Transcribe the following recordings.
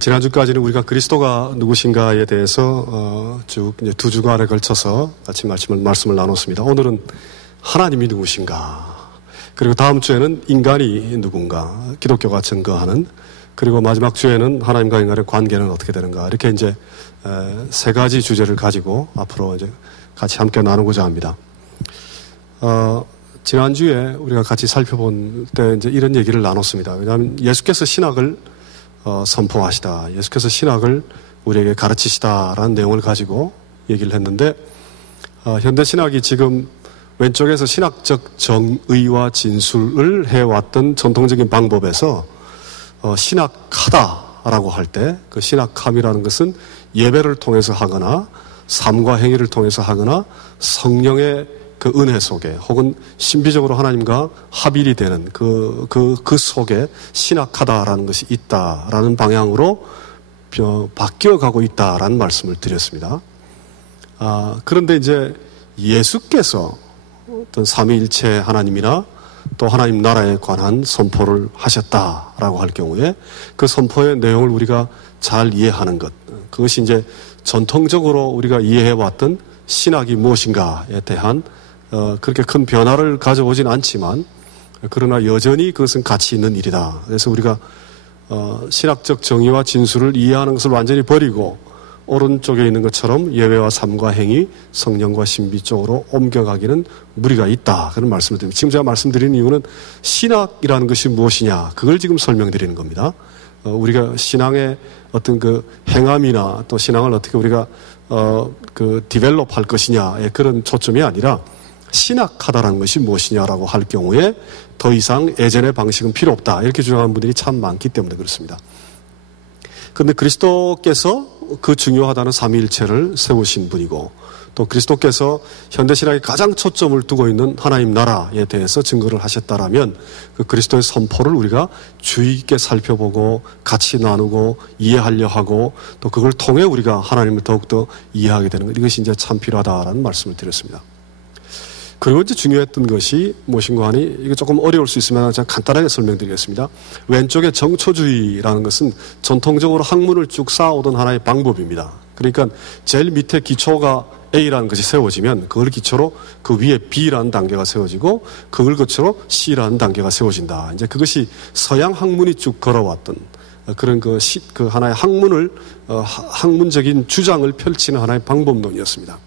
지난주까지는 우리가 그리스도가 누구신가에 대해서 쭉 이제 2주간에 걸쳐서 같이 말씀을 나눴습니다. 오늘은 하나님이 누구신가, 그리고 다음 주에는 인간이 누군가, 기독교가 증거하는, 그리고 마지막 주에는 하나님과 인간의 관계는 어떻게 되는가, 이렇게 이제 세 가지 주제를 가지고 앞으로 이제 같이 함께 나누고자 합니다. 지난주에 우리가 같이 살펴본 때 이제 이런 얘기를 나눴습니다. 왜냐하면 예수께서 신학을 선포하시다, 예수께서 신학을 우리에게 가르치시다라는 내용을 가지고 얘기를 했는데, 현대 신학이 지금 왼쪽에서 신학적 정의와 진술을 해왔던 전통적인 방법에서 신학하다라고 할 때, 그 신학함이라는 것은 예배를 통해서 하거나 삶과 행위를 통해서 하거나 성령의 그 은혜 속에 혹은 신비적으로 하나님과 합일이 되는 그 속에 신학하다라는 것이 있다라는 방향으로 바뀌어가고 있다라는 말씀을 드렸습니다. 그런데 이제 예수께서 어떤 삼위일체 하나님이나 또 하나님 나라에 관한 선포를 하셨다라고 할 경우에 그 선포의 내용을 우리가 잘 이해하는 것, 그것이 이제 전통적으로 우리가 이해해왔던 신학이 무엇인가에 대한 그렇게 큰 변화를 가져오진 않지만, 그러나 여전히 그것은 가치 있는 일이다. 그래서 우리가 신학적 정의와 진술을 이해하는 것을 완전히 버리고 오른쪽에 있는 것처럼 예배와 삶과 행위, 성령과 신비 쪽으로 옮겨가기는 무리가 있다, 그런 말씀을 드립니다. 지금 제가 말씀드리는 이유는 신학이라는 것이 무엇이냐, 그걸 지금 설명드리는 겁니다. 우리가 신앙의 어떤 그 행함이나 또 신앙을 어떻게 우리가 디벨롭 할 것이냐의 그런 초점이 아니라 신학하다라는 것이 무엇이냐라고 할 경우에 더 이상 예전의 방식은 필요 없다, 이렇게 주장하는 분들이 참 많기 때문에 그렇습니다. 그런데 그리스도께서 그 중요하다는 삼위일체를 세우신 분이고, 또 그리스도께서 현대신학에 가장 초점을 두고 있는 하나님 나라에 대해서 증거를 하셨다라면 그 그리스도의 선포를 우리가 주의 깊게 살펴보고 같이 나누고 이해하려 하고, 또 그걸 통해 우리가 하나님을 더욱더 이해하게 되는 것, 이것이 이제 참 필요하다라는 말씀을 드렸습니다. 그리고 이제 중요했던 것이 무엇인가 하니, 이게 조금 어려울 수 있으면 제가 간단하게 설명드리겠습니다. 왼쪽에 정초주의라는 것은 전통적으로 학문을 쭉 쌓아오던 하나의 방법입니다. 그러니까 제일 밑에 기초가 A라는 것이 세워지면 그걸 기초로 그 위에 B라는 단계가 세워지고 그걸 기초로 C라는 단계가 세워진다. 이제 그것이 서양 학문이 쭉 걸어왔던 그런 그 하나의 학문을 학문적인 주장을 펼치는 하나의 방법론이었습니다.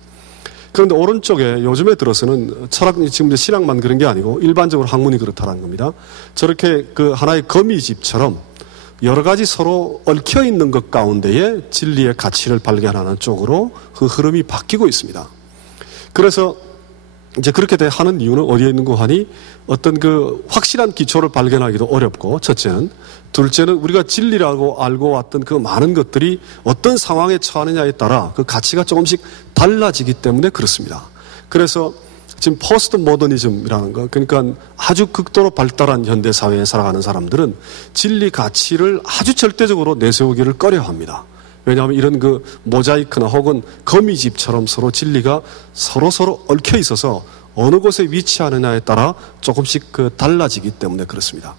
그런데 오른쪽에 요즘에 들어서는 지금 신학만 그런 게 아니고 일반적으로 학문이 그렇다는 겁니다. 저렇게 그 하나의 거미집처럼 여러 가지 서로 얽혀 있는 것 가운데에 진리의 가치를 발견하는 쪽으로 그 흐름이 바뀌고 있습니다. 그래서 이제 그렇게 하는 이유는 어디에 있는 거 하니, 어떤 그 확실한 기초를 발견하기도 어렵고, 첫째는. 둘째는 우리가 진리라고 알고 왔던 그 많은 것들이 어떤 상황에 처하느냐에 따라 그 가치가 조금씩 달라지기 때문에 그렇습니다. 그래서 지금 포스트 모더니즘이라는 거, 그러니까 아주 극도로 발달한 현대 사회에 살아가는 사람들은 진리 가치를 아주 절대적으로 내세우기를 꺼려합니다. 왜냐하면 이런 그 모자이크나 혹은 거미집처럼 서로 진리가 서로 얽혀 있어서 어느 곳에 위치하느냐에 따라 조금씩 달라지기 때문에 그렇습니다.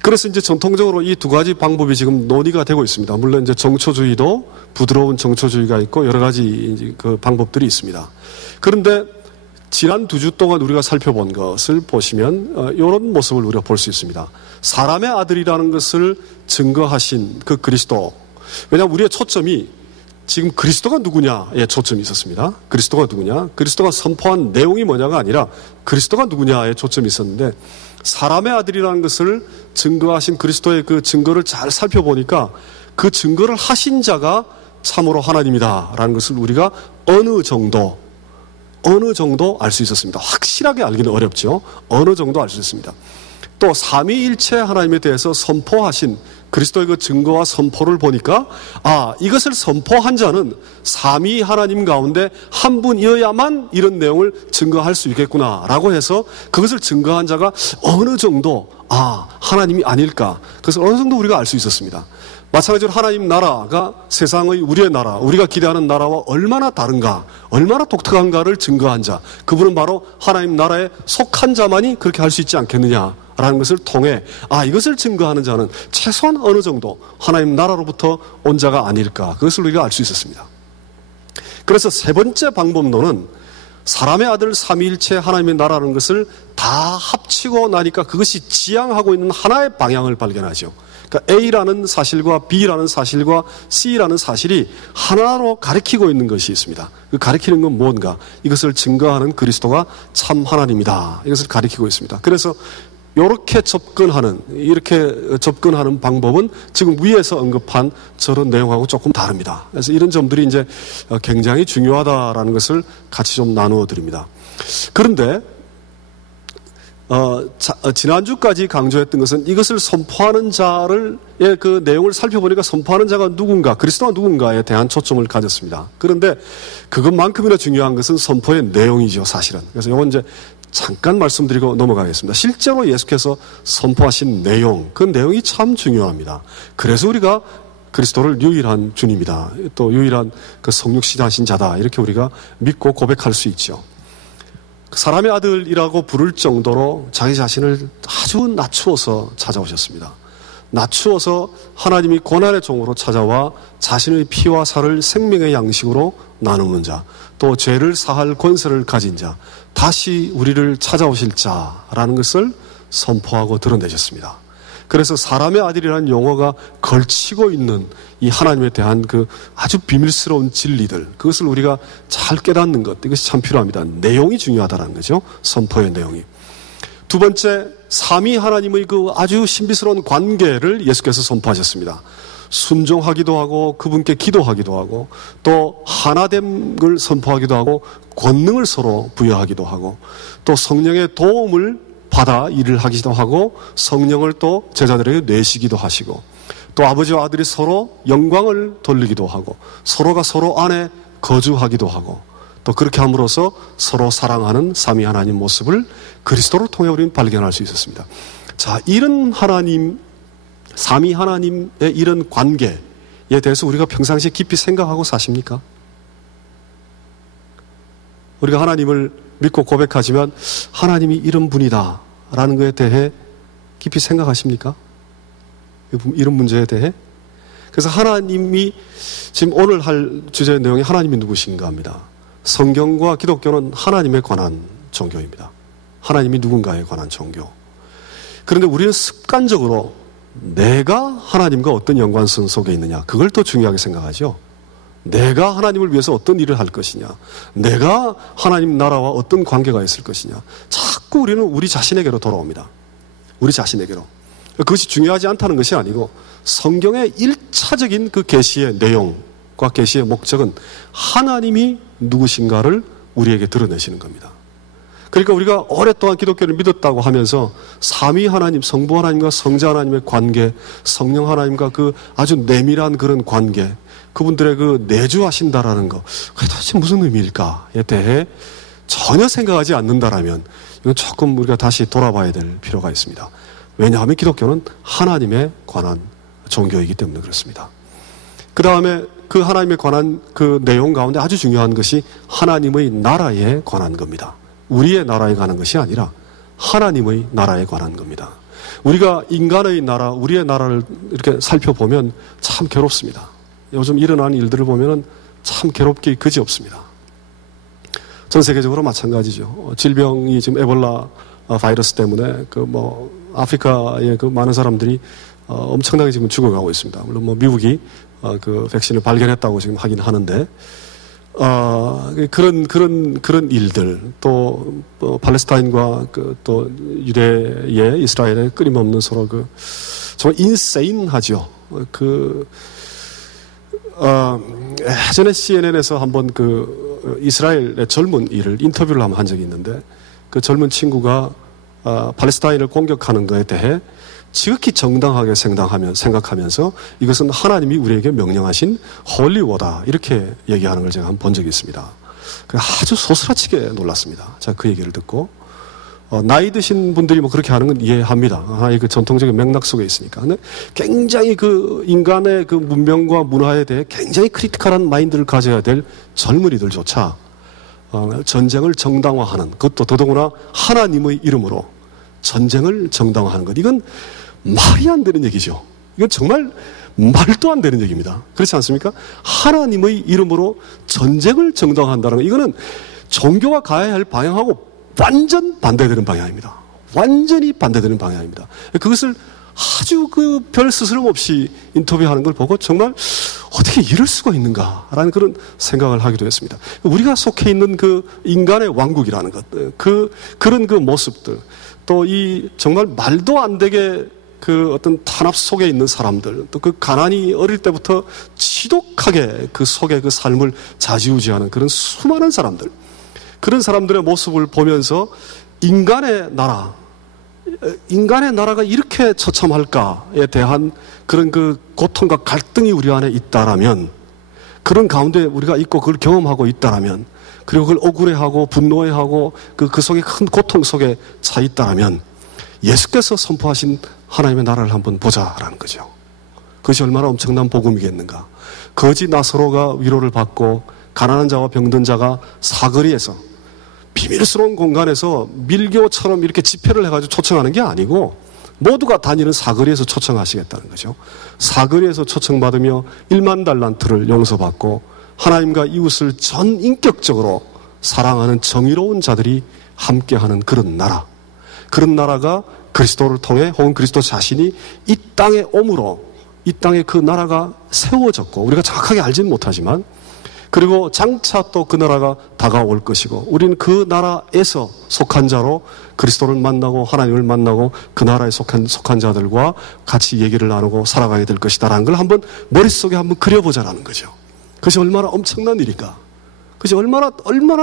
그래서 이제 전통적으로 이 두 가지 방법이 지금 논의가 되고 있습니다. 물론 이제 정초주의도 부드러운 정초주의가 있고 여러 가지 이제 그 방법들이 있습니다. 그런데 지난 2주 동안 우리가 살펴본 것을 보시면 이런 모습을 우리가 볼 수 있습니다. 사람의 아들이라는 것을 증거하신 그 그리스도. 왜냐하면 우리의 초점이 지금 그리스도가 누구냐에 초점이 있었습니다. 그리스도가 누구냐? 그리스도가 선포한 내용이 뭐냐가 아니라 그리스도가 누구냐에 초점이 있었는데, 사람의 아들이라는 것을 증거하신 그리스도의 그 증거를 잘 살펴보니까 그 증거를 하신 자가 참으로 하나님이다라는 것을 우리가 어느 정도 알 수 있었습니다. 확실하게 알기는 어렵죠. 어느 정도 알 수 있습니다. 또 삼위일체 하나님에 대해서 선포하신 그리스도의 그 증거와 선포를 보니까, 이것을 선포한 자는 삼위 하나님 가운데 한 분이어야만 이런 내용을 증거할 수 있겠구나라고 해서 그것을 증거한 자가 어느 정도 하나님이 아닐까, 그것을 어느 정도 우리가 알 수 있었습니다. 마찬가지로 하나님 나라가 세상의 우리의 나라, 우리가 기대하는 나라와 얼마나 다른가, 얼마나 독특한가를 증거한 자, 그분은 바로 하나님 나라에 속한 자만이 그렇게 할 수 있지 않겠느냐라는 것을 통해 이것을 증거하는 자는 최소한 어느 정도 하나님 나라로부터 온 자가 아닐까, 그것을 우리가 알 수 있었습니다. 그래서 세 번째 방법론은 사람의 아들 삼위일체 하나님의 나라라는 것을 다 합치고 나니까 그것이 지향하고 있는 하나의 방향을 발견하죠. 그러니까 A라는 사실과 B라는 사실과 C라는 사실이 하나로 가리키고 있는 것이 있습니다. 그 가리키는 건 뭔가? 이것을 증거하는 그리스도가 참 하나님이다. 이것을 가리키고 있습니다. 그래서 이렇게 접근하는 방법은 지금 위에서 언급한 저런 내용하고 조금 다릅니다. 그래서 이런 점들이 이제 굉장히 중요하다라는 것을 같이 좀 나누어 드립니다. 그런데 지난주까지 강조했던 것은 이것을 선포하는 자의 그 내용을 살펴보니까 선포하는 자가 누군가, 그리스도가 누군가에 대한 초점을 가졌습니다. 그런데 그것만큼이나 중요한 것은 선포의 내용이죠, 사실은. 그래서 이건 이제 잠깐 말씀드리고 넘어가겠습니다. 실제로 예수께서 선포하신 내용, 그 내용이 참 중요합니다. 그래서 우리가 그리스도를 유일한 주님이다, 또 유일한 그 성육신하신 자다, 이렇게 우리가 믿고 고백할 수 있죠. 사람의 아들이라고 부를 정도로 자기 자신을 아주 낮추어서 찾아오셨습니다. 낮추어서 하나님이 고난의 종으로 찾아와 자신의 피와 살을 생명의 양식으로 나누는 자, 또 죄를 사할 권세를 가진 자, 다시 우리를 찾아오실 자라는 것을 선포하고 드러내셨습니다. 그래서 사람의 아들이라는 용어가 걸치고 있는 이 하나님에 대한 그 아주 비밀스러운 진리들, 그것을 우리가 잘 깨닫는 것, 이것이 참 필요합니다. 내용이 중요하다는 거죠. 선포의 내용이. 두 번째, 삼위 하나님의 그 아주 신비스러운 관계를 예수께서 선포하셨습니다. 순종하기도 하고 그분께 기도하기도 하고 또 하나됨을 선포하기도 하고 권능을 서로 부여하기도 하고 또 성령의 도움을 받아 일을 하기도 하고 성령을 또 제자들에게 내시기도 하시고 또 아버지와 아들이 서로 영광을 돌리기도 하고 서로가 서로 안에 거주하기도 하고 또 그렇게 함으로써 서로 사랑하는 삼위 하나님 모습을 그리스도를 통해 우리는 발견할 수 있었습니다. 자, 이런 하나님, 삼위 하나님의 이런 관계에 대해서 우리가 평상시에 깊이 생각하고 사십니까? 우리가 하나님을 믿고 고백하지만 하나님이 이런 분이다 라는 것에 대해 깊이 생각하십니까? 이런 문제에 대해? 그래서 하나님이 지금 오늘 할 주제의 내용이 하나님이 누구신가 합니다. 성경과 기독교는 하나님에 관한 종교입니다. 하나님이 누군가에 관한 종교. 그런데 우리는 습관적으로 내가 하나님과 어떤 연관성 속에 있느냐, 그걸 더 중요하게 생각하죠. 내가 하나님을 위해서 어떤 일을 할 것이냐, 내가 하나님 나라와 어떤 관계가 있을 것이냐, 자꾸 우리는 우리 자신에게로 돌아옵니다. 우리 자신에게로. 그것이 중요하지 않다는 것이 아니고 성경의 1차적인 그 계시의 내용과 계시의 목적은 하나님이 누구신가를 우리에게 드러내시는 겁니다. 그러니까 우리가 오랫동안 기독교를 믿었다고 하면서 삼위 하나님, 성부 하나님과 성자 하나님의 관계, 성령 하나님과 그 아주 내밀한 그런 관계, 그분들의 그 내주하신다라는 거, 그게 도대체 무슨 의미일까에 대해 전혀 생각하지 않는다라면 이건 조금 우리가 다시 돌아봐야 될 필요가 있습니다. 왜냐하면 기독교는 하나님에 관한 종교이기 때문에 그렇습니다. 그 다음에 그 하나님에 관한 그 내용 가운데 아주 중요한 것이 하나님의 나라에 관한 겁니다. 우리의 나라에 관한 것이 아니라 하나님의 나라에 관한 겁니다. 우리가 인간의 나라, 우리의 나라를 이렇게 살펴보면 참 괴롭습니다. 요즘 일어나는 일들을 보면 참 괴롭기 그지없습니다. 전 세계적으로 마찬가지죠. 질병이 지금 에볼라 바이러스 때문에 아프리카의 그 많은 사람들이 엄청나게 지금 죽어가고 있습니다. 물론 미국이 그 백신을 발견했다고 지금 하긴 하는데, 그런 일들, 또 팔레스타인과 또 유대의 이스라엘의 끊임없는 서로 정말 인세인하죠. 예전에 CNN에서 한번 이스라엘의 젊은 이를 인터뷰를 한번 한 적이 있는데, 그 젊은 친구가 팔레스타인을 공격하는 것에 대해 지극히 정당하게 생각하면서 이것은 하나님이 우리에게 명령하신 홀리워다, 이렇게 얘기하는 걸 제가 한번 본 적이 있습니다. 아주 소스라치게 놀랐습니다. 제가 그 얘기를 듣고 나이 드신 분들이 뭐 그렇게 하는 건 이해합니다. 하나의 그 전통적인 맥락 속에 있으니까. 근데 굉장히 그 인간의 그 문명과 문화에 대해 굉장히 크리티컬한 마인드를 가져야 될 젊은이들조차 전쟁을 정당화하는, 그것도 더더구나 하나님의 이름으로 전쟁을 정당화하는 것, 이건 말이 안 되는 얘기죠. 이건 정말 말도 안 되는 얘기입니다. 그렇지 않습니까? 하나님의 이름으로 전쟁을 정당화한다는 것, 이거는 종교가 가야 할 방향하고 완전 반대되는 방향입니다. 완전히 반대되는 방향입니다. 그것을 아주 그 별 스스럼 없이 인터뷰하는 걸 보고 정말 어떻게 이럴 수가 있는가라는 그런 생각을 하기도 했습니다. 우리가 속해 있는 그 인간의 왕국이라는 것, 그런 그 모습들, 또 이 정말 말도 안 되게 그 어떤 탄압 속에 있는 사람들, 또 그 가난이 어릴 때부터 지독하게 그 속에 그 삶을 좌지우지하는 그런 수많은 사람들, 그런 사람들의 모습을 보면서 인간의 나라가 이렇게 처참할까에 대한 그런 그 고통과 갈등이 우리 안에 있다라면, 그런 가운데 우리가 있고 그걸 경험하고 있다라면, 그리고 그걸 억울해하고 분노해하고 그 속에 큰 고통 속에 차 있다라면 예수께서 선포하신 하나님의 나라를 한번 보자라는 거죠. 그것이 얼마나 엄청난 복음이겠는가. 거지 나사로가 위로를 받고 가난한 자와 병든 자가 사거리에서 비밀스러운 공간에서 밀교처럼 이렇게 집회를 해가지고 초청하는 게 아니고 모두가 다니는 사거리에서 초청하시겠다는 거죠. 사거리에서 초청받으며 1만 달란트를 용서받고 하나님과 이웃을 전 인격적으로 사랑하는 정의로운 자들이 함께하는 그런 나라, 그런 나라가 그리스도를 통해 혹은 그리스도 자신이 이 땅에 옴으로 이 땅에 그 나라가 세워졌고, 우리가 정확하게 알지는 못하지만, 그리고 장차 또 그 나라가 다가올 것이고, 우리는 그 나라에서 속한 자로 그리스도를 만나고 하나님을 만나고 그 나라에 속한 자들과 같이 얘기를 나누고 살아가게 될 것이다라는 걸 한번 머릿속에 한번 그려보자라는 거죠. 그것이 얼마나 엄청난 일인가, 그것이 얼마나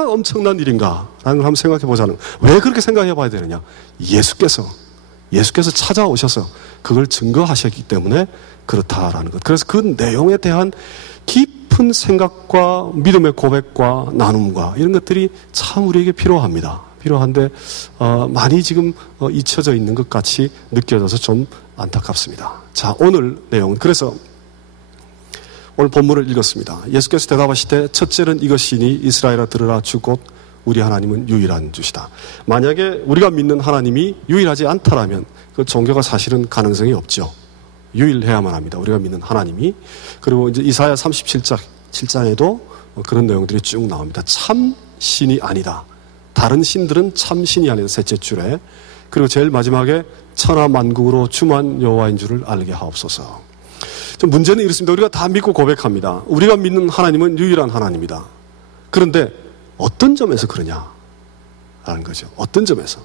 엄청난 일인가라는 걸 한번 생각해 보자는. 왜 그렇게 생각해 봐야 되느냐? 예수께서 찾아오셔서 그걸 증거하셨기 때문에 그렇다라는 것. 그래서 그 내용에 대한 깊은 생각과 믿음의 고백과 나눔과 이런 것들이 참 우리에게 필요한데 많이 지금 잊혀져 있는 것 같이 느껴져서 좀 안타깝습니다. 자, 오늘 내용은, 그래서 오늘 본문을 읽었습니다. 예수께서 대답하시되 첫째는 이것이니 이스라엘아 들으라, 주 곧 우리 하나님은 유일한 주시다. 만약에 우리가 믿는 하나님이 유일하지 않다라면 그 종교가 사실은 가능성이 없죠. 유일해야만 합니다. 우리가 믿는 하나님이. 그리고 이제 이사야 37장에도 그런 내용들이 쭉 나옵니다. 참 신이 아니다. 다른 신들은 참 신이 아니다. 셋째 줄에. 그리고 제일 마지막에 천하 만국으로 주만 여호와인 줄을 알게 하옵소서. 좀 문제는 이렇습니다. 우리가 다 믿고 고백합니다. 우리가 믿는 하나님은 유일한 하나님이다. 그런데 어떤 점에서 그러냐라는 거죠. 어떤 점에서.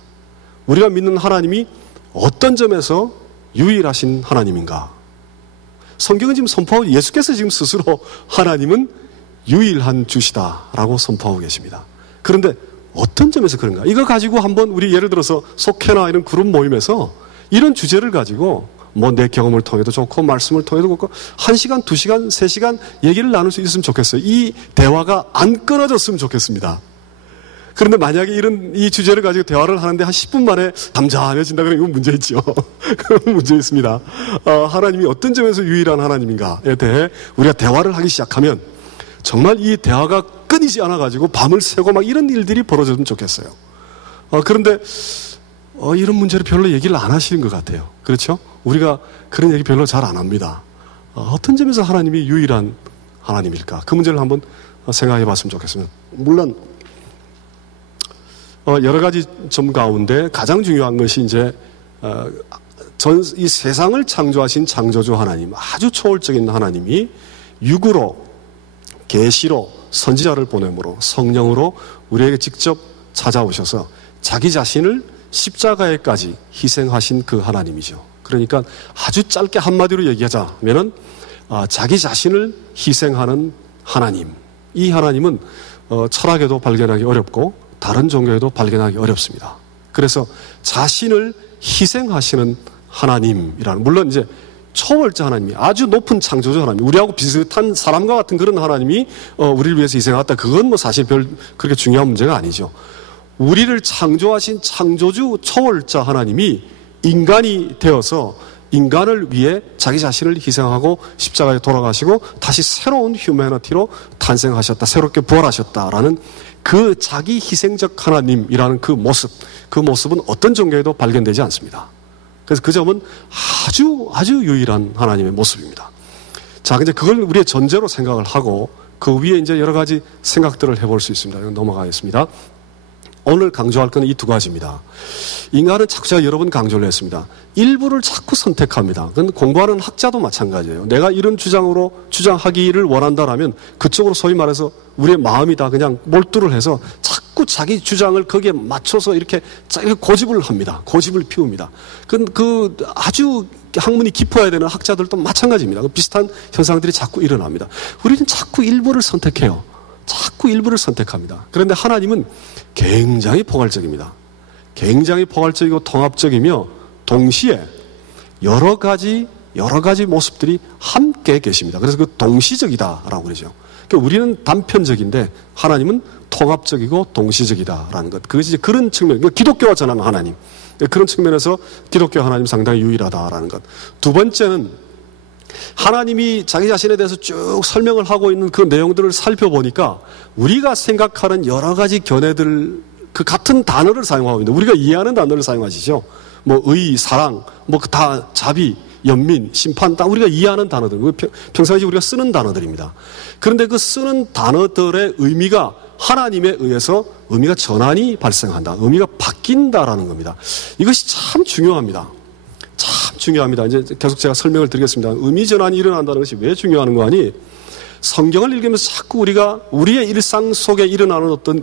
우리가 믿는 하나님이 어떤 점에서 유일하신 하나님인가. 성경은 지금 선포하고, 예수께서 지금 스스로 하나님은 유일한 주시다라고 선포하고 계십니다. 그런데 어떤 점에서 그런가. 이거 가지고 한번 우리 예를 들어서 속회나 이런 그룹 모임에서 이런 주제를 가지고 뭐 내 경험을 통해도 좋고 말씀을 통해도 좋고 1시간, 2시간, 3시간 얘기를 나눌 수 있으면 좋겠어요. 이 대화가 안 끊어졌으면 좋겠습니다. 그런데 만약에 이 주제를 가지고 대화를 하는데 한 10분 만에 잠잠해진다 그러면 이건 문제 있죠. 그건 문제 있습니다. 하나님이 어떤 점에서 유일한 하나님인가에 대해 우리가 대화를 하기 시작하면 정말 이 대화가 끊이지 않아가지고 밤을 새고 막 이런 일들이 벌어졌으면 좋겠어요. 그런데 이런 문제를 별로 얘기를 안 하시는 것 같아요. 그렇죠? 우리가 그런 얘기 별로 잘 안 합니다. 어떤 점에서 하나님이 유일한 하나님일까? 그 문제를 한번 생각해 봤으면 좋겠습니다. 물론 여러 가지 점 가운데 가장 중요한 것이 이제 이 세상을 창조하신 창조주 하나님, 아주 초월적인 하나님이 육으로, 계시로, 선지자를 보내므로, 성령으로 우리에게 직접 찾아오셔서 자기 자신을 십자가에까지 희생하신 그 하나님이죠. 그러니까 아주 짧게 한마디로 얘기하자면은 자기 자신을 희생하는 하나님. 이 하나님은 철학에도 발견하기 어렵고 다른 종교에도 발견하기 어렵습니다. 그래서 자신을 희생하시는 하나님이라는, 물론 이제 초월자 하나님이, 아주 높은 창조주 하나님, 우리하고 비슷한 사람과 같은 그런 하나님이 우리를 위해서 희생하였다. 그건 뭐 사실 별 그렇게 중요한 문제가 아니죠. 우리를 창조하신 창조주 초월자 하나님이 인간이 되어서 인간을 위해 자기 자신을 희생하고 십자가에 돌아가시고 다시 새로운 휴머니티로 탄생하셨다. 새롭게 부활하셨다라는 그 자기 희생적 하나님이라는 그 모습은 어떤 종교에도 발견되지 않습니다. 그래서 그 점은 아주 유일한 하나님의 모습입니다. 자, 근데 그걸 우리의 전제로 생각을 하고 그 위에 이제 여러 가지 생각들을 해볼 수 있습니다. 넘어가겠습니다. 오늘 강조할 건 이 두 가지입니다. 인간은 자꾸 제가 여러 번 강조를 했습니다. 일부를 자꾸 선택합니다. 그건 공부하는 학자도 마찬가지예요. 내가 이런 주장하기를 원한다라면 그쪽으로 소위 말해서 우리의 마음이 다 그냥 몰두를 해서 자꾸 자기 주장을 거기에 맞춰서 이렇게 고집을 합니다. 고집을 피웁니다. 그 아주 학문이 깊어야 되는 학자들도 마찬가지입니다. 비슷한 현상들이 자꾸 일어납니다. 우리는 자꾸 일부를 선택해요. 자꾸 일부를 선택합니다. 그런데 하나님은 굉장히 포괄적입니다. 굉장히 포괄적이고 통합적이며 동시에 여러 가지 모습들이 함께 계십니다. 그래서 그 동시적이다라고 그러죠. 그러니까 우리는 단편적인데 하나님은 통합적이고 동시적이다라는 것. 그것이 이제 그런 측면, 기독교와 전하는 하나님. 그런 측면에서 기독교 하나님 상당히 유일하다라는 것. 두 번째는 하나님이 자기 자신에 대해서 쭉 설명을 하고 있는 그 내용들을 살펴보니까 우리가 생각하는 여러 가지 견해들, 그 같은 단어를 사용하고 있는데 우리가 이해하는 단어를 사용하시죠. 뭐 의, 사랑, 뭐 다 자비, 연민, 심판, 다 우리가 이해하는 단어들, 평상시 우리가 쓰는 단어들입니다. 그런데 그 쓰는 단어들의 의미가 하나님에 의해서 의미가 전환이 발생한다. 의미가 바뀐다라는 겁니다. 이것이 참 중요합니다. 참 중요합니다. 이제 계속 제가 설명을 드리겠습니다. 의미 전환이 일어난다는 것이 왜 중요한 거 아니? 성경을 읽으면서 자꾸 우리가 우리의 일상 속에 일어나는 어떤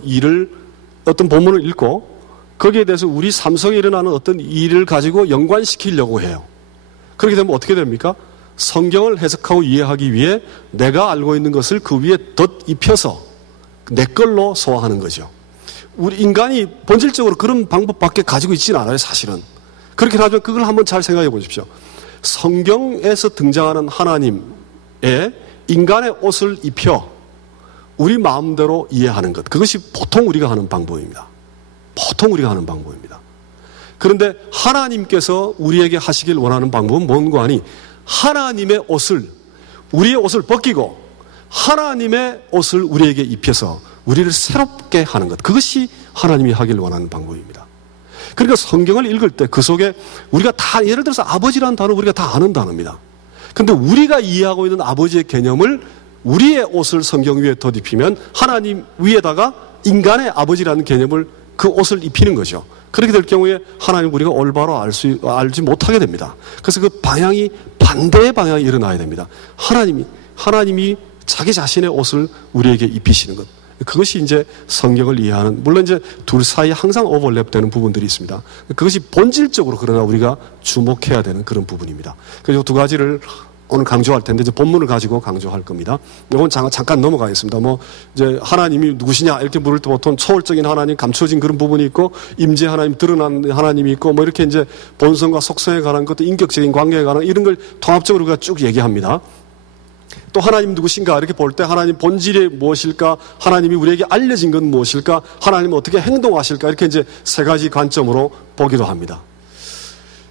본문을 읽고 거기에 대해서 우리 삶 속에 일어나는 어떤 일을 가지고 연관시키려고 해요. 그렇게 되면 어떻게 됩니까? 성경을 해석하고 이해하기 위해 내가 알고 있는 것을 그 위에 덧입혀서 내 걸로 소화하는 거죠. 우리 인간이 본질적으로 그런 방법밖에 가지고 있지는 않아요, 사실은. 그렇게 하면 그걸 한번 잘 생각해 보십시오. 성경에서 등장하는 하나님의 인간의 옷을 입혀 우리 마음대로 이해하는 것. 그것이 보통 우리가 하는 방법입니다. 보통 우리가 하는 방법입니다. 그런데 하나님께서 우리에게 하시길 원하는 방법은 뭔가 하니 하나님의 옷을, 우리의 옷을 벗기고 하나님의 옷을 우리에게 입혀서 우리를 새롭게 하는 것. 그것이 하나님이 하길 원하는 방법입니다. 그러니까 성경을 읽을 때 그 속에 우리가 다, 예를 들어서 아버지라는 단어 우리가 다 아는 단어입니다. 그런데 우리가 이해하고 있는 아버지의 개념을 우리의 옷을 성경 위에 덧입히면 하나님 위에다가 인간의 아버지라는 개념을 그 옷을 입히는 거죠. 그렇게 될 경우에 하나님 우리가 올바로 알지 못하게 됩니다. 그래서 그 방향이 반대의 방향이 일어나야 됩니다. 하나님이 자기 자신의 옷을 우리에게 입히시는 것. 그것이 이제 성경을 이해하는, 물론 이제 둘 사이에 항상 오버랩되는 부분들이 있습니다. 그것이 본질적으로 그러나 우리가 주목해야 되는 그런 부분입니다. 그래서 두 가지를 오늘 강조할 텐데 이제 본문을 가지고 강조할 겁니다. 이건 잠깐 넘어가겠습니다. 뭐 이제 하나님이 누구시냐 이렇게 물을 때 보통 초월적인 하나님, 감추어진 그런 부분이 있고 임재 하나님, 드러난 하나님이 있고 뭐 이렇게 이제 본성과 속성에 관한 것도 인격적인 관계에 관한 이런 걸 통합적으로 우리가 쭉 얘기합니다. 또 하나님 누구신가 이렇게 볼 때 하나님 본질이 무엇일까, 하나님이 우리에게 알려진 건 무엇일까, 하나님은 어떻게 행동하실까, 이렇게 이제 세 가지 관점으로 보기도 합니다.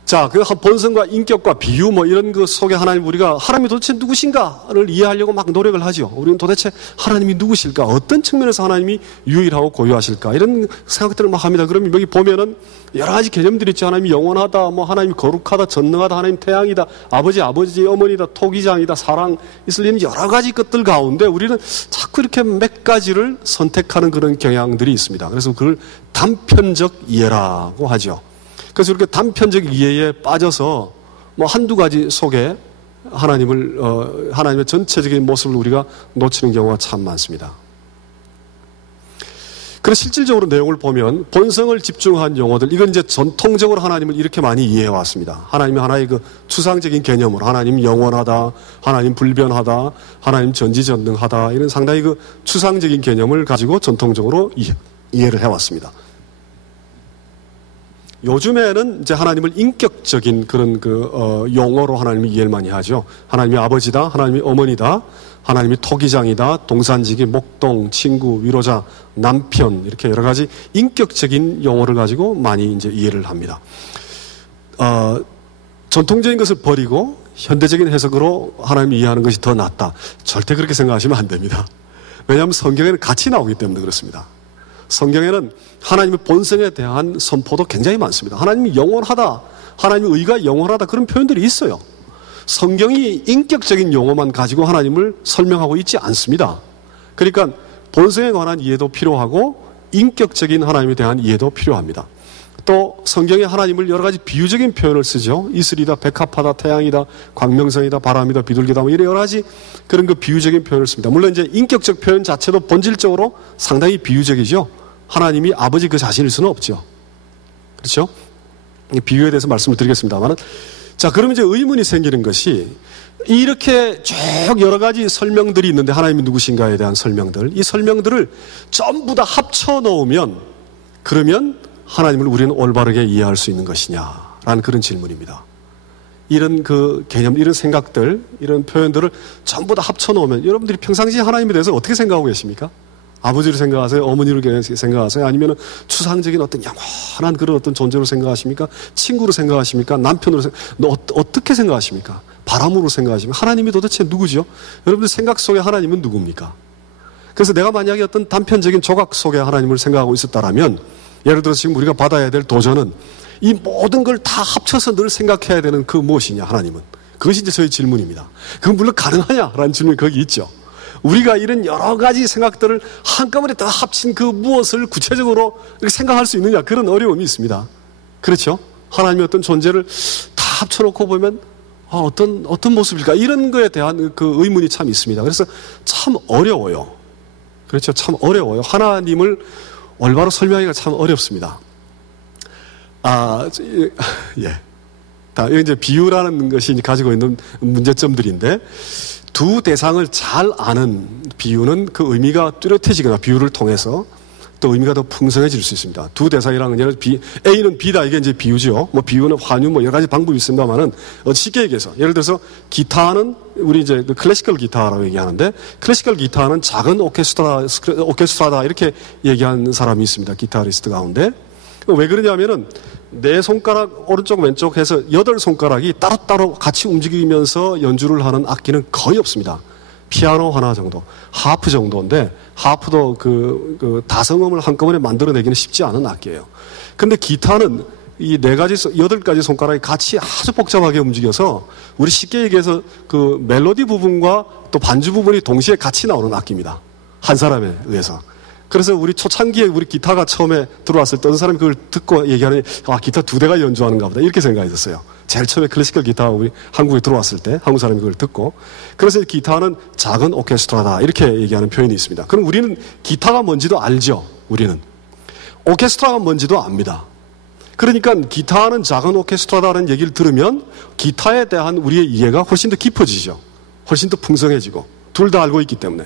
자, 그 본성과 인격과 비유 뭐 이런 그 속에 우리가 하나님이 도대체 누구신가를 이해하려고 막 노력을 하죠. 우리는 도대체 하나님이 누구실까, 어떤 측면에서 하나님이 유일하고 고유하실까 이런 생각들을 막 합니다. 그러면 여기 보면은 여러 가지 개념들이 있죠. 하나님이 영원하다, 뭐 하나님이 거룩하다, 전능하다, 하나님 태양이다, 아버지, 어머니다, 토기장이다, 사랑 있을 리는 여러 가지 것들 가운데 우리는 자꾸 이렇게 몇 가지를 선택하는 그런 경향들이 있습니다. 그래서 그걸 단편적 이해라고 하죠. 그래서 이렇게 단편적 이해에 빠져서 뭐 한두 가지 속에 하나님의 전체적인 모습을 우리가 놓치는 경우가 참 많습니다. 그래서 실질적으로 내용을 보면 본성을 집중한 용어들, 이건 이제 전통적으로 하나님을 이렇게 많이 이해해 왔습니다. 하나님이 하나의 그 추상적인 개념으로 하나님 영원하다, 하나님 불변하다, 하나님 전지전능하다, 이런 상당히 그 추상적인 개념을 가지고 전통적으로 이해를 해 왔습니다. 요즘에는 이제 하나님을 인격적인 그런 용어로 하나님이 이해를 많이 하죠. 하나님이 아버지다, 하나님이 어머니다, 하나님이 토기장이다, 동산지기, 목동, 친구, 위로자, 남편 이렇게 여러 가지 인격적인 용어를 가지고 많이 이제 이해를 합니다. 전통적인 것을 버리고 현대적인 해석으로 하나님을 이해하는 것이 더 낫다. 절대 그렇게 생각하시면 안 됩니다. 왜냐하면 성경에는 같이 나오기 때문에 그렇습니다. 성경에는 하나님의 본성에 대한 선포도 굉장히 많습니다. 하나님이 영원하다, 하나님의 의가 영원하다 그런 표현들이 있어요. 성경이 인격적인 용어만 가지고 하나님을 설명하고 있지 않습니다. 그러니까 본성에 관한 이해도 필요하고 인격적인 하나님에 대한 이해도 필요합니다. 또 성경에 하나님을 여러 가지 비유적인 표현을 쓰죠. 이슬이다, 백합하다, 태양이다, 광명성이다, 바람이다, 비둘기다 뭐 이런 여러 가지 그런 그 비유적인 표현을 씁니다. 물론 이제 인격적 표현 자체도 본질적으로 상당히 비유적이죠. 하나님이 아버지 그 자신일 수는 없죠. 그렇죠? 비유에 대해서 말씀을 드리겠습니다만, 자, 그러면 이제 의문이 생기는 것이 이렇게 쭉 여러 가지 설명들이 있는데 하나님이 누구신가에 대한 설명들, 이 설명들을 전부 다 합쳐 놓으면 그러면 하나님을 우리는 올바르게 이해할 수 있는 것이냐라는 그런 질문입니다. 이런 그 개념, 이런 생각들, 이런 표현들을 전부 다 합쳐 놓으면 여러분들이 평상시에 하나님에 대해서 어떻게 생각하고 계십니까? 아버지를 생각하세요? 어머니를 생각하세요? 아니면 추상적인 어떤 영원한 그런 어떤 존재로 생각하십니까? 친구로 생각하십니까? 남편으로 어떻게 생각하십니까? 바람으로 생각하십니까? 하나님이 도대체 누구죠? 여러분들 생각 속에 하나님은 누굽니까? 그래서 내가 만약에 어떤 단편적인 조각 속에 하나님을 생각하고 있었다라면, 예를 들어서 지금 우리가 받아야 될 도전은 이 모든 걸 다 합쳐서 늘 생각해야 되는 그 무엇이냐, 하나님은. 그것이 이제 저희 질문입니다. 그건 물론 가능하냐라는 질문이 거기 있죠. 우리가 이런 여러 가지 생각들을 한꺼번에 다 합친 그 무엇을 구체적으로 이렇게 생각할 수 있느냐, 그런 어려움이 있습니다. 그렇죠? 하나님의 어떤 존재를 다 합쳐놓고 보면 어떤 모습일까? 이런 거에 대한 그 의문이 참 있습니다. 그래서 참 어려워요. 그렇죠? 참 어려워요. 하나님을 올바로 설명하기가 참 어렵습니다. 예. 이게 이제 비유라는 것이 가지고 있는 문제점들인데, 두 대상을 잘 아는 비유는 그 의미가 뚜렷해지거나 비유를 통해서 또 의미가 더 풍성해질 수 있습니다. 두 대상이라는 건 A는 B다, 이게 이제 비유죠. 뭐 비유는 환유 뭐 여러 가지 방법이 있습니다만은 쉽게 얘기해서 예를 들어서 기타는 우리 이제 클래시컬 기타라고 얘기하는데, 클래시컬 기타는 작은 오케스트라다 이렇게 얘기하는 사람이 있습니다. 기타리스트 가운데. 왜 그러냐면은 네 손가락 오른쪽 왼쪽 해서 8손가락이 따로따로 같이 움직이면서 연주를 하는 악기는 거의 없습니다. 피아노 하나 정도, 하프 정도인데, 하프도 그 다성음을 한꺼번에 만들어내기는 쉽지 않은 악기예요. 근데 기타는 이 8가지 손가락이 같이 아주 복잡하게 움직여서 우리 쉽게 얘기해서 그 멜로디 부분과 또 반주 부분이 동시에 같이 나오는 악기입니다. 한 사람에 의해서. 그래서 우리 초창기에 우리 기타가 처음에 들어왔을 때 어떤 사람이 그걸 듣고 얘기하는, 기타 2대가 연주하는가 보다, 이렇게 생각했었어요. 제일 처음에 클래시컬 기타가 우리 한국에 들어왔을 때 한국 사람이 그걸 듣고, 그래서 기타는 작은 오케스트라다 이렇게 얘기하는 표현이 있습니다. 그럼 우리는 기타가 뭔지도 알죠. 우리는 오케스트라가 뭔지도 압니다. 그러니까 기타는 작은 오케스트라다는 얘기를 들으면 기타에 대한 우리의 이해가 훨씬 더 깊어지죠. 훨씬 더 풍성해지고, 둘 다 알고 있기 때문에.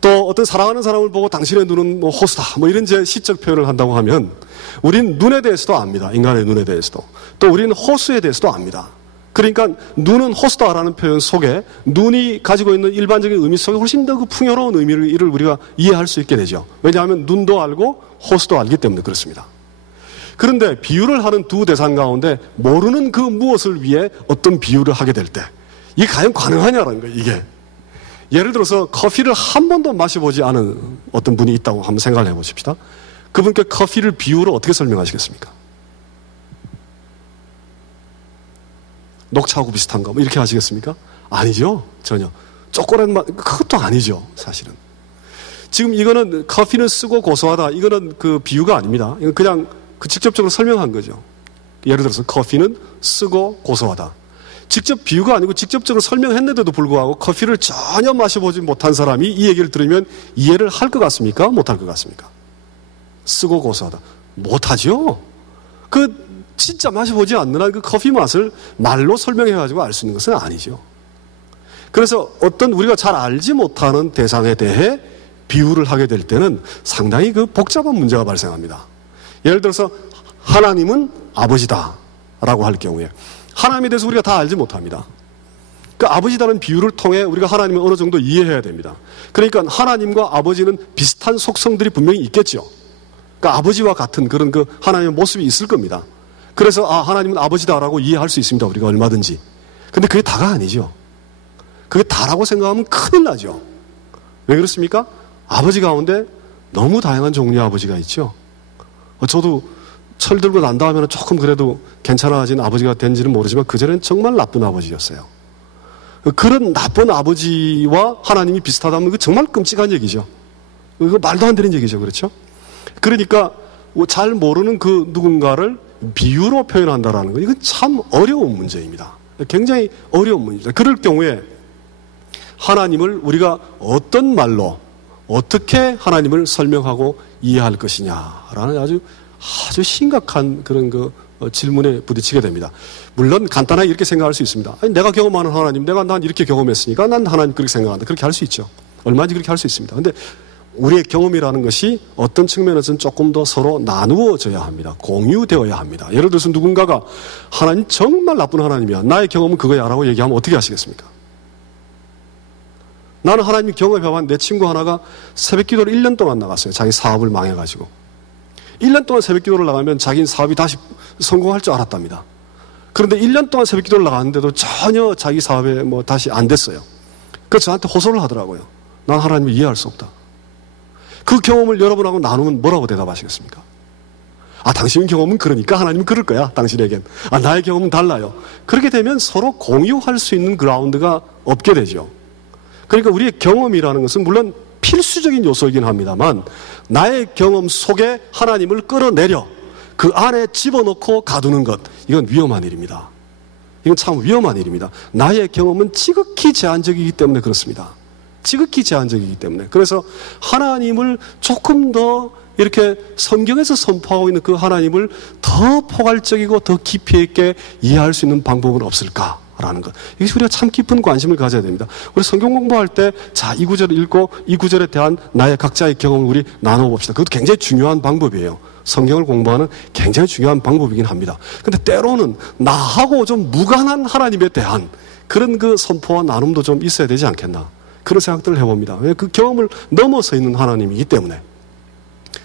또 어떤 사랑하는 사람을 보고 당신의 눈은 뭐 호수다, 뭐 이런 제 시적 표현을 한다고 하면 우리는 눈에 대해서도 압니다. 인간의 눈에 대해서도. 또 우리는 호수에 대해서도 압니다. 그러니까 눈은 호수다라는 표현 속에 눈이 가지고 있는 일반적인 의미 속에 훨씬 더 그 풍요로운 의미를 우리가 이해할 수 있게 되죠. 왜냐하면 눈도 알고 호수도 알기 때문에 그렇습니다. 그런데 비유를 하는 두 대상 가운데 모르는 그 무엇을 위해 어떤 비유를 하게 될 때 이게 과연 가능하냐라는 거예요. 이게 예를 들어서 커피를 한 번도 마셔보지 않은 어떤 분이 있다고 한번 생각을 해보십시다. 그분께 커피를 비유로 어떻게 설명하시겠습니까? 녹차하고 비슷한가? 뭐 이렇게 하시겠습니까? 아니죠. 전혀. 초콜릿 맛, 그것도 아니죠. 사실은. 지금 이거는 커피는 쓰고 고소하다. 이거는 그 비유가 아닙니다. 이건 그냥 직접적으로 설명한 거죠. 예를 들어서 커피는 쓰고 고소하다. 직접 비유가 아니고 직접적으로 설명했는데도 불구하고 커피를 전혀 마셔보지 못한 사람이 이 얘기를 들으면 이해를 할 것 같습니까? 못할 것 같습니까? 쓰고 고소하다. 못하죠. 진짜 마셔보지 않는 한 그 커피 맛을 말로 설명해가지고 알 수 있는 것은 아니죠. 그래서 어떤 우리가 잘 알지 못하는 대상에 대해 비유를 하게 될 때는 상당히 그 복잡한 문제가 발생합니다. 예를 들어서 하나님은 아버지다 라고 할 경우에 하나님에 대해서 우리가 다 알지 못합니다. 그 아버지라는 비유를 통해 우리가 하나님을 어느 정도 이해해야 됩니다. 그러니까 하나님과 아버지는 비슷한 속성들이 분명히 있겠죠. 그러니까 아버지와 같은 그런 그 하나님의 모습이 있을 겁니다. 그래서 하나님은 아버지다라고 이해할 수 있습니다. 우리가 얼마든지. 근데 그게 다가 아니죠. 그게 다라고 생각하면 큰일 나죠. 왜 그렇습니까? 아버지 가운데 너무 다양한 종류의 아버지가 있죠. 저도 철 들고 난 다음에는 조금 그래도 괜찮아진 아버지가 된지는 모르지만 그전엔 정말 나쁜 아버지였어요. 그런 나쁜 아버지와 하나님이 비슷하다면 그 정말 끔찍한 얘기죠. 그거 말도 안 되는 얘기죠. 그렇죠? 그러니까 잘 모르는 그 누군가를 비유로 표현한다라는 거, 이건 참 어려운 문제입니다. 굉장히 어려운 문제입니다. 그럴 경우에 하나님을 우리가 어떤 말로 어떻게 하나님을 설명하고 이해할 것이냐라는 아주 심각한 그런 그 질문에 부딪히게 됩니다. 물론 간단하게 이렇게 생각할 수 있습니다. 아니, 내가 경험하는 하나님, 난 이렇게 경험했으니까 난 하나님 그렇게 생각한다. 그렇게 할 수 있죠. 얼마든지 그렇게 할 수 있습니다. 근데 우리의 경험이라는 것이 어떤 측면에서는 조금 더 서로 나누어져야 합니다. 공유되어야 합니다. 예를 들어서 누군가가 하나님 정말 나쁜 하나님이야, 나의 경험은 그거야 라고 얘기하면 어떻게 하시겠습니까? 나는 하나님이 경험해봐만 내 친구 하나가 새벽기도를 1년 동안 나갔어요. 자기 사업을 망해가지고 1년 동안 새벽기도를 나가면 자기 사업이 다시 성공할 줄 알았답니다. 그런데 1년 동안 새벽기도를 나갔는데도 전혀 자기 사업에 다시 안 됐어요. 그래서 저한테 호소를 하더라고요. 난 하나님을 이해할 수 없다. 그 경험을 여러분하고 나누면 뭐라고 대답하시겠습니까? 당신 경험은 그러니까 하나님은 그럴 거야, 당신에겐. 나의 경험은 달라요. 그렇게 되면 서로 공유할 수 있는 그라운드가 없게 되죠. 그러니까 우리의 경험이라는 것은 물론 필수적인 요소이긴 합니다만, 나의 경험 속에 하나님을 끌어내려 그 안에 집어넣고 가두는 것, 이건 위험한 일입니다. 이건 참 위험한 일입니다. 나의 경험은 지극히 제한적이기 때문에 그렇습니다. 지극히 제한적이기 때문에. 그래서 하나님을 조금 더 이렇게 성경에서 선포하고 있는 그 하나님을 더 포괄적이고 더 깊이 있게 이해할 수 있는 방법은 없을까라는 것. 이것이 우리가 참 깊은 관심을 가져야 됩니다. 우리 성경 공부할 때, 이 구절을 읽고 이 구절에 대한 나의 각자의 경험을 우리 나눠봅시다. 그것도 굉장히 중요한 방법이에요. 성경을 공부하는 굉장히 중요한 방법이긴 합니다. 근데 때로는 나하고 좀 무관한 하나님에 대한 그런 그 선포와 나눔도 좀 있어야 되지 않겠나. 그런 생각들을 해봅니다. 왜? 그 경험을 넘어서 있는 하나님이기 때문에.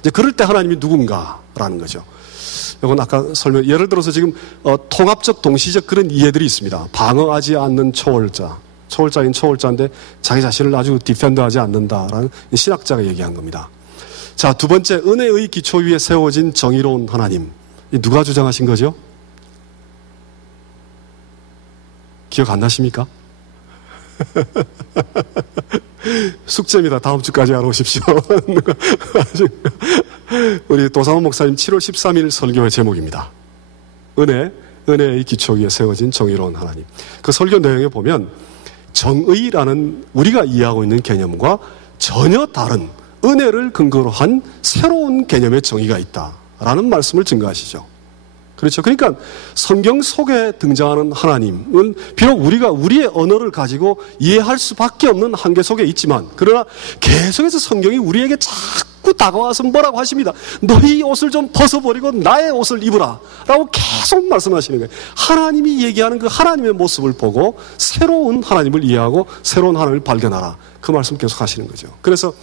이제 그럴 때 하나님이 누군가라는 거죠. 이건 아까 예를 들어서 지금 통합적 동시적 그런 이해들이 있습니다. 방어하지 않는 초월자. 초월자인 초월자인데 자기 자신을 아주 디펜드하지 않는다라는 신학자가 얘기한 겁니다. 자, 두 번째, 은혜의 기초 위에 세워진 정의로운 하나님. 누가 주장하신 거죠? 기억 안 나십니까? 숙제입니다. 다음 주까지 알아오십시오. 우리 도상원 목사님 7월 13일 설교의 제목입니다. 은혜의 기초 위에 세워진 정의로운 하나님. 그 설교 내용에 보면 정의라는 우리가 이해하고 있는 개념과 전혀 다른 은혜를 근거로 한 새로운 개념의 정의가 있다라는 말씀을 증거하시죠. 그렇죠. 그러니까 성경 속에 등장하는 하나님은 비록 우리가 우리의 언어를 가지고 이해할 수밖에 없는 한계 속에 있지만, 그러나 계속해서 성경이 우리에게 자꾸 다가와서 뭐라고 하십니다. 너희 옷을 좀 벗어버리고 나의 옷을 입으라 라고 계속 말씀하시는 거예요. 하나님이 얘기하는 그 하나님의 모습을 보고 새로운 하나님을 이해하고 새로운 하나님을 발견하라, 그 말씀 계속 하시는 거죠. 그래서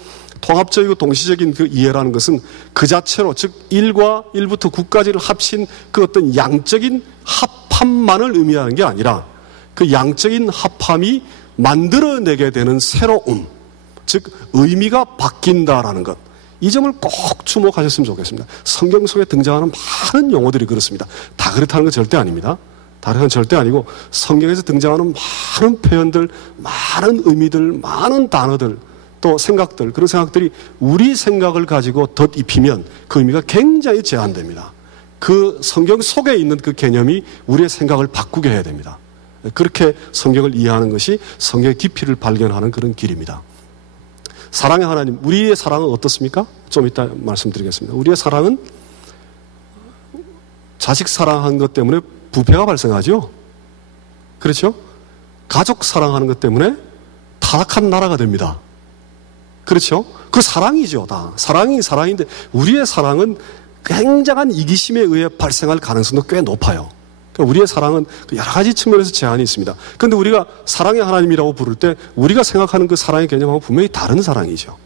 통합적이고 동시적인 그 이해라는 것은 그 자체로, 즉 1부터 9까지를 합친 그 어떤 양적인 합함만을 의미하는 게 아니라 그 양적인 합함이 만들어내게 되는 새로움, 즉 의미가 바뀐다라는 것, 이 점을 꼭 주목하셨으면 좋겠습니다. 성경 속에 등장하는 많은 용어들이 그렇습니다. 다 그렇다는 건 절대 아닙니다. 다른 건 절대 아니고 성경에서 등장하는 많은 표현들, 많은 의미들, 많은 단어들, 또 생각들, 그런 생각들이 우리 생각을 가지고 덧입히면 그 의미가 굉장히 제한됩니다. 그 성경 속에 있는 그 개념이 우리의 생각을 바꾸게 해야 됩니다. 그렇게 성경을 이해하는 것이 성경의 깊이를 발견하는 그런 길입니다. 사랑의 하나님, 우리의 사랑은 어떻습니까? 좀 이따 말씀드리겠습니다. 우리의 사랑은 자식 사랑하는 것 때문에 부패가 발생하죠. 그렇죠? 가족 사랑하는 것 때문에 타락한 나라가 됩니다. 그렇죠? 그 사랑이죠, 다. 사랑이 사랑인데 우리의 사랑은 굉장한 이기심에 의해 발생할 가능성도 꽤 높아요. 그러니까 우리의 사랑은 여러 가지 측면에서 제한이 있습니다. 그런데 우리가 사랑의 하나님이라고 부를 때 우리가 생각하는 그 사랑의 개념하고 분명히 다른 사랑이죠.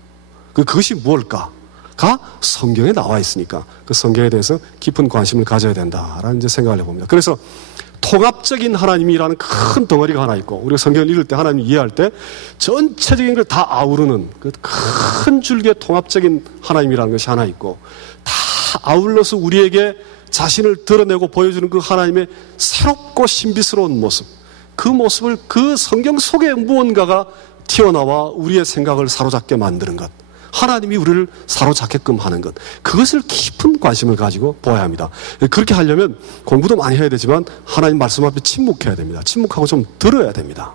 그것이 무엇일까? 가 성경에 나와 있으니까 그 성경에 대해서 깊은 관심을 가져야 된다라는 이제 생각을 해봅니다. 그래서 통합적인 하나님이라는 큰 덩어리가 하나 있고, 우리가 성경을 읽을 때 하나님 이해할 때 전체적인 걸 다 아우르는 그 큰 줄기의 통합적인 하나님이라는 것이 하나 있고, 다 아울러서 우리에게 자신을 드러내고 보여주는 그 하나님의 새롭고 신비스러운 모습, 그 모습을 그 성경 속에 무언가가 튀어나와 우리의 생각을 사로잡게 만드는 것, 하나님이 우리를 사로잡게끔 하는 것, 그것을 깊은 관심을 가지고 보아야 합니다. 그렇게 하려면 공부도 많이 해야 되지만 하나님 말씀 앞에 침묵해야 됩니다. 침묵하고 좀 들어야 됩니다.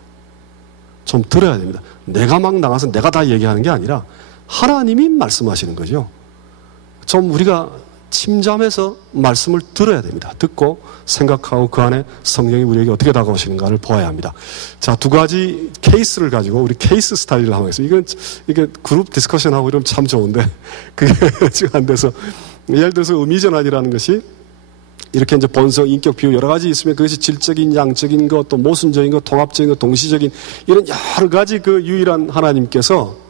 좀 들어야 됩니다. 내가 막 나가서 내가 다 얘기하는 게 아니라 하나님이 말씀하시는 거죠. 좀 우리가 침잠해서 말씀을 들어야 됩니다. 듣고 생각하고 그 안에 성령이 우리에게 어떻게 다가오시는가를 보아야 합니다. 자, 두 가지 케이스를 가지고 우리 케이스 스타일을 하고 있어요. 이게 그룹 디스커션하고 이러면 참 좋은데 그게 지금 안 돼서, 예를 들어서 의미전환이라는 것이 이렇게 이제 본성, 인격, 비유 여러 가지 있으면 그것이 질적인, 양적인 것, 또 모순적인 것, 통합적인 것, 동시적인 이런 여러 가지 그 유일한 하나님께서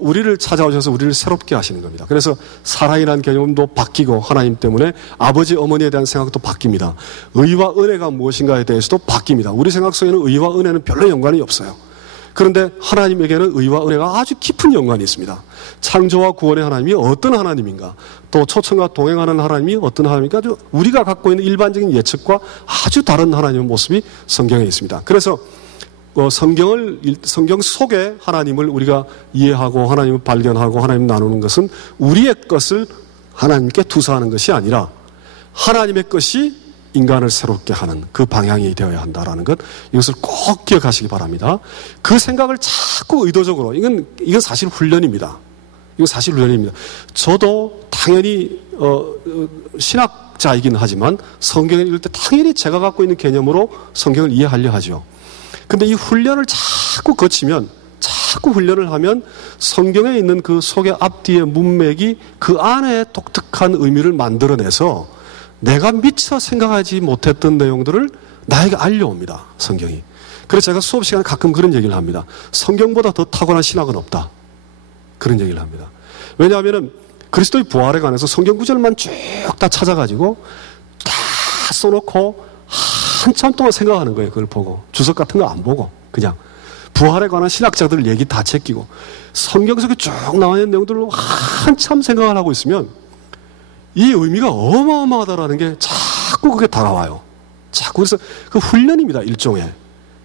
우리를 찾아오셔서 우리를 새롭게 하시는 겁니다. 그래서 사랑이라는 개념도 바뀌고 하나님 때문에 아버지, 어머니에 대한 생각도 바뀝니다. 의와 은혜가 무엇인가에 대해서도 바뀝니다. 우리 생각 속에는 의와 은혜는 별로 연관이 없어요. 그런데 하나님에게는 의와 은혜가 아주 깊은 연관이 있습니다. 창조와 구원의 하나님이 어떤 하나님인가, 또 초청과 동행하는 하나님이 어떤 하나님인가, 아주 우리가 갖고 있는 일반적인 예측과 아주 다른 하나님의 모습이 성경에 있습니다. 그래서 성경 속에 하나님을 우리가 이해하고 하나님을 발견하고 하나님 나누는 것은 우리의 것을 하나님께 투사하는 것이 아니라 하나님의 것이 인간을 새롭게 하는 그 방향이 되어야 한다라는 것, 이것을 꼭 기억하시기 바랍니다. 그 생각을 자꾸 의도적으로, 이건 사실 훈련입니다. 이건 사실 훈련입니다. 저도 당연히 신학자이긴 하지만 성경을 읽을 때 당연히 제가 갖고 있는 개념으로 성경을 이해하려 하죠. 근데 이 훈련을 자꾸 거치면, 자꾸 훈련을 하면 성경에 있는 그 속의 앞뒤의 문맥이 그 안에 독특한 의미를 만들어내서 내가 미처 생각하지 못했던 내용들을 나에게 알려옵니다, 성경이. 그래서 제가 수업 시간에 가끔 그런 얘기를 합니다. 성경보다 더 탁월한 신학은 없다, 그런 얘기를 합니다. 왜냐하면 그리스도의 부활에 관해서 성경 구절만 쭉 다 찾아가지고 다 써놓고 한참 동안 생각하는 거예요. 그걸 보고 주석 같은 거 안 보고 그냥 부활에 관한 신학자들 얘기 다 제끼고 성경 속에 쭉 나와 있는 내용들로 한참 생각을 하고 있으면 이 의미가 어마어마하다라는 게 자꾸 그게 다가와요. 자꾸. 그래서 그 훈련입니다, 일종의.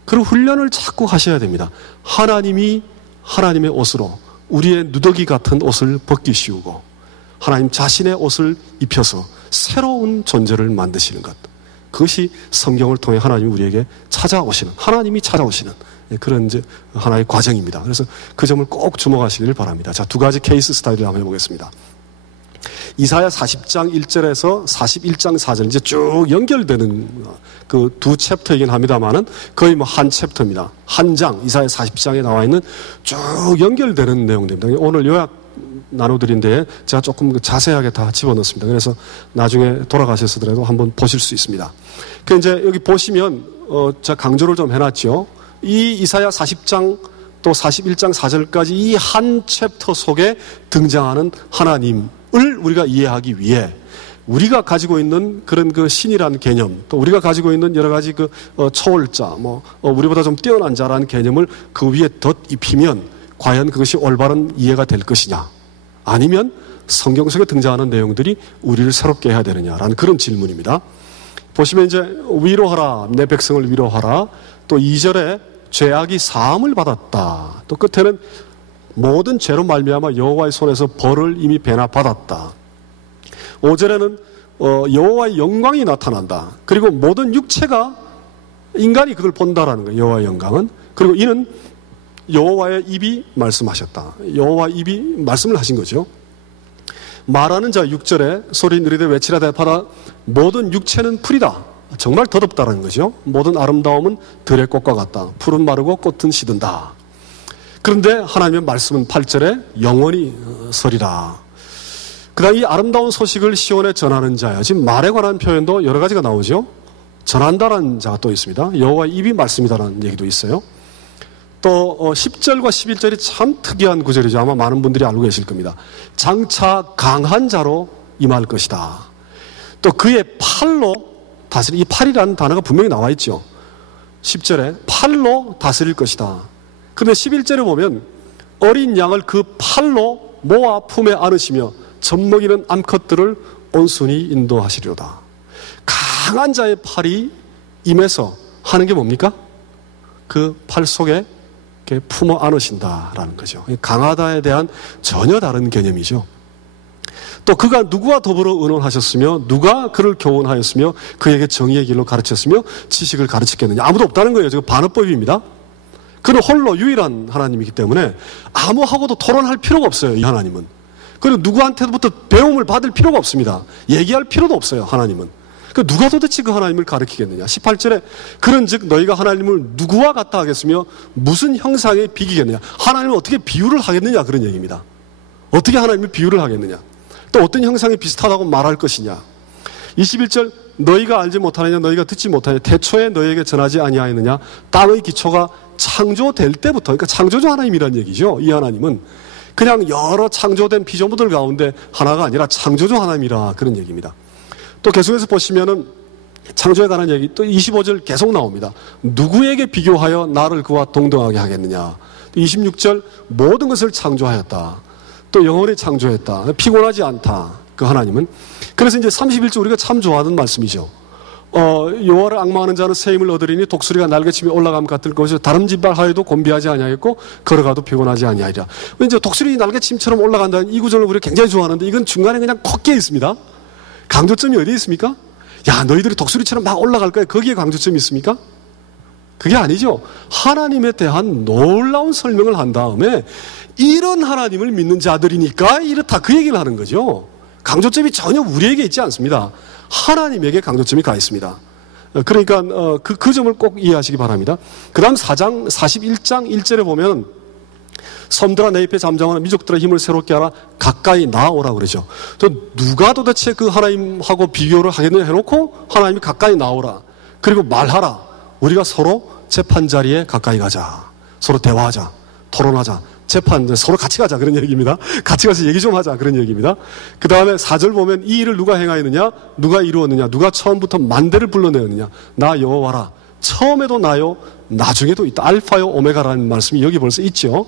그런 훈련을 자꾸 하셔야 됩니다. 하나님이 하나님의 옷으로 우리의 누더기 같은 옷을 벗기시우고 하나님 자신의 옷을 입혀서 새로운 존재를 만드시는 것, 그것이 성경을 통해 하나님이 우리에게 찾아오시는, 하나님이 찾아오시는 그런 이제 하나의 과정입니다. 그래서 그 점을 꼭 주목하시기를 바랍니다. 자, 두 가지 케이스 스타일을 한번 해보겠습니다. 이사야 40장 1절에서 41장 4절, 이제 쭉 연결되는 그 두 챕터이긴 합니다만은 거의 뭐 한 챕터입니다. 한 장, 이사야 40장에 나와 있는 쭉 연결되는 내용들입니다. 오늘 요약 나눠드린 데에 제가 조금 자세하게 다 집어넣습니다. 그래서 나중에 돌아가셨더라도 한번 보실 수 있습니다. 그 이제 여기 보시면, 제가 강조를 좀 해놨죠. 이 이사야 40장 또 41장 4절까지 이 한 챕터 속에 등장하는 하나님을 우리가 이해하기 위해 우리가 가지고 있는 그런 그 신이라는 개념, 또 우리가 가지고 있는 여러 가지 그 초월자, 우리보다 좀 뛰어난 자라는 개념을 그 위에 덧입히면 과연 그것이 올바른 이해가 될 것이냐, 아니면 성경 속에 등장하는 내용들이 우리를 새롭게 해야 되느냐라는 그런 질문입니다. 보시면 이제 위로하라, 내 백성을 위로하라. 또 2절에 죄악이 사함을 받았다. 또 끝에는 모든 죄로 말미암아 여호와의 손에서 벌을 이미 배나 받았다. 5절에는 여호와의 영광이 나타난다. 그리고 모든 육체가, 인간이 그걸 본다라는 거예요, 여호와의 영광은. 그리고 이는 여호와의 입이 말씀하셨다. 여호와의 입이 말씀을 하신 거죠. 말하는 자 6절에 소리 느리되 외치라 대파라. 모든 육체는 풀이다. 정말 더럽다라는 거죠. 모든 아름다움은 들의 꽃과 같다. 풀은 마르고 꽃은 시든다. 그런데 하나님의 말씀은 8절에 영원히 서리라. 그 다음 이 아름다운 소식을 시온에 전하는 자야. 지금 말에 관한 표현도 여러 가지가 나오죠. 전한다라는 자가 또 있습니다. 여호와의 입이 말씀이다라는 얘기도 있어요. 또 10절과 11절이 참 특이한 구절이죠. 아마 많은 분들이 알고 계실 겁니다. 장차 강한 자로 임할 것이다. 또 그의 팔로 다스릴, 이 팔이라는 단어가 분명히 나와 있죠. 10절에 팔로 다스릴 것이다. 그런데 11절에 보면 어린 양을 그 팔로 모아 품에 안으시며 젖먹이는 암컷들을 온순히 인도하시리로다. 강한 자의 팔이 임해서 하는 게 뭡니까? 그 팔 속에 이렇게 품어 안으신다라는 거죠. 강하다에 대한 전혀 다른 개념이죠. 또 그가 누구와 더불어 의논하셨으며 누가 그를 교훈하였으며 그에게 정의의 길로 가르쳤으며 지식을 가르쳤겠느냐. 아무도 없다는 거예요. 지금 반어법입니다. 그는 홀로 유일한 하나님이기 때문에 아무하고도 토론할 필요가 없어요. 이 하나님은. 그리고 누구한테부터 배움을 받을 필요가 없습니다. 얘기할 필요도 없어요. 하나님은. 누가 도대체 그 하나님을 가르치겠느냐. 18절에 그런즉 너희가 하나님을 누구와 같다 하겠으며 무슨 형상에 비기겠느냐. 하나님을 어떻게 비유를 하겠느냐. 그런 얘기입니다. 어떻게 하나님을 비유를 하겠느냐. 또 어떤 형상이 비슷하다고 말할 것이냐. 21절 너희가 알지 못하느냐 너희가 듣지 못하느냐 태초에 너희에게 전하지 아니하였느냐. 땅의 기초가 창조될 때부터, 그러니까 창조주 하나님이라는 얘기죠. 이 하나님은 그냥 여러 창조된 피조물들 가운데 하나가 아니라 창조주 하나님이라 그런 얘기입니다. 또 계속해서 보시면은 창조에 관한 얘기 또 25절 계속 나옵니다. 누구에게 비교하여 나를 그와 동등하게 하겠느냐. 26절 모든 것을 창조하였다. 또 영원히 창조했다. 피곤하지 않다. 그 하나님은. 그래서 이제 31절 우리가 참 좋아하는 말씀이죠. 여호와를 앙망하는 자는 새 힘을 얻으리니 독수리가 날개치며 올라감 같을 것이요 다름질발하여도 곤비하지 아니하였고 걸어가도 피곤하지 아니하리라. 이제 독수리 날개침처럼 올라간다는 이 구절을 우리가 굉장히 좋아하는데 이건 중간에 그냥 콕 깨 있습니다. 강조점이 어디에 있습니까? 야, 너희들이 독수리처럼 막 올라갈 거야. 거기에 강조점이 있습니까? 그게 아니죠. 하나님에 대한 놀라운 설명을 한 다음에 이런 하나님을 믿는 자들이니까 이렇다. 그 얘기를 하는 거죠. 강조점이 전혀 우리에게 있지 않습니다. 하나님에게 강조점이 가 있습니다. 그러니까 그 점을 꼭 이해하시기 바랍니다. 그 다음 41장 1절에 보면 섬들아 내 입에 잠잠하는 민족들의 힘을 새롭게 하라 가까이 나오라 그러죠. 또 누가 도대체 그 하나님하고 비교를 하겠느냐 해놓고 하나님이 가까이 나오라. 그리고 말하라. 우리가 서로 재판 자리에 가까이 가자. 서로 대화하자. 토론하자. 재판 서로 같이 가자 그런 얘기입니다. 같이 가서 얘기 좀 하자 그런 얘기입니다. 그 다음에 4절 보면 이 일을 누가 행하였느냐 누가 이루었느냐 누가 처음부터 만대를 불러내었느냐 나 여호와라. 처음에도 나요 나중에도 있다. 알파요 오메가라는 말씀이 여기 벌써 있죠.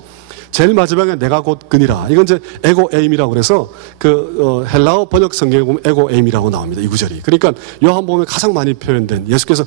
제일 마지막에 내가 곧 그니라. 이건 이제 에고 에임이라고 그래서 헬라어 번역 성경에 보면 에고 에임이라고 나옵니다. 이 구절이. 그러니까 요한복음에 가장 많이 표현된 예수께서